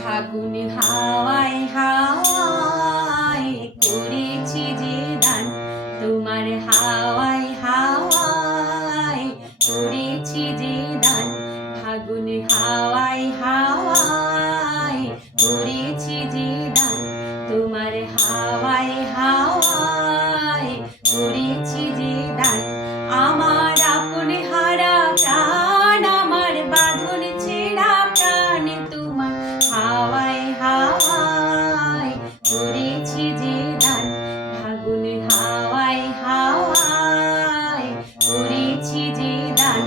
ফাগুন হাওয়ায় হাওয়ায় করেছি যে দান, তোমার হাওয়ায় হাওয়ায় করেছি যে দান। ফাগুন হাওয়ায় হাওয়ায় করেছি যে দান, তোমার হাওয়ায় হাওয়ায় করেছি যে দান। আমার আপন হারা প্রাণ, আমার বাঁধন ছেঁড়া প্রাণ, তোমার হাওয়ায় হাওয়ায় করেছি যে দান। ফাগুন হাওয়ায় হাওয়ায় করেছি যে দান।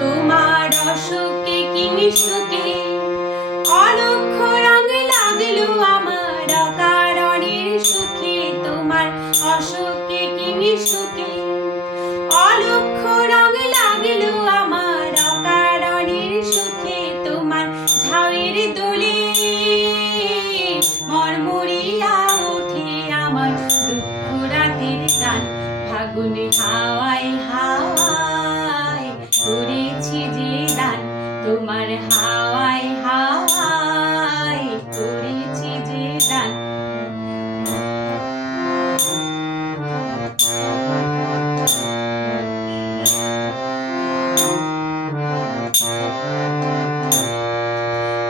তোমার অসুখে কি সুখে অলক্ষ রঙ লাগলো আমার অকারণের সুখে, তোমার অসুখে কি সুখে অলক্ষ রঙ লাগলো আমার অকারণের সুখে। তোমার ঝাউয়ের দোলে মরমরিয়া ওঠে আমার দুঃখ রাতের গান। ফাগুন হাওয়ায় হাওয়ায় করেছি যে দান, তোমার হাওয়ায় হাওয়ায় করেছি যে দান।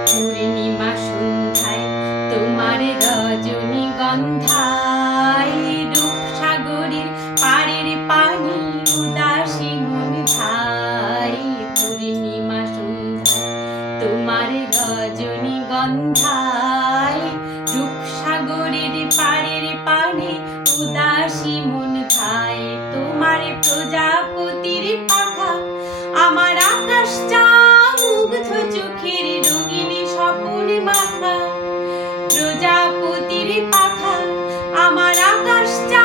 পূর্ণিমা সন্ধ্যায় তোমার রজনীগন্ধায় রূপসাগরের পাড়ের পানি উদাসী মন ধায়। পূর্ণিমা সন্ধ্যায় তোমার রজনীগন্ধায় রূপসাগরের পাড়ের পানি উদাসী মন ধায়। তোমার প্রজাপতির পাখা আমার আকাশ চা মুগ্ধ চোখের রঙিন স্বপন মাখা। প্রজাপতির পাখা আমার আকাশ চা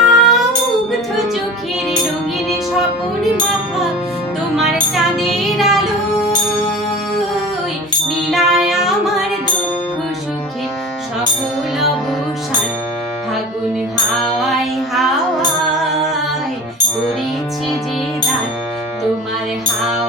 মুগ্ধ চোখের রঙিন স্বপন মাখা। তোমার চাঁদের আলোয় মিলায় আমার দুঃখ সুখের সকল অবসান। ফাগুন হাওয়ায় হাওয়ায় করেছি যে দান, তোমার হাওয়ায়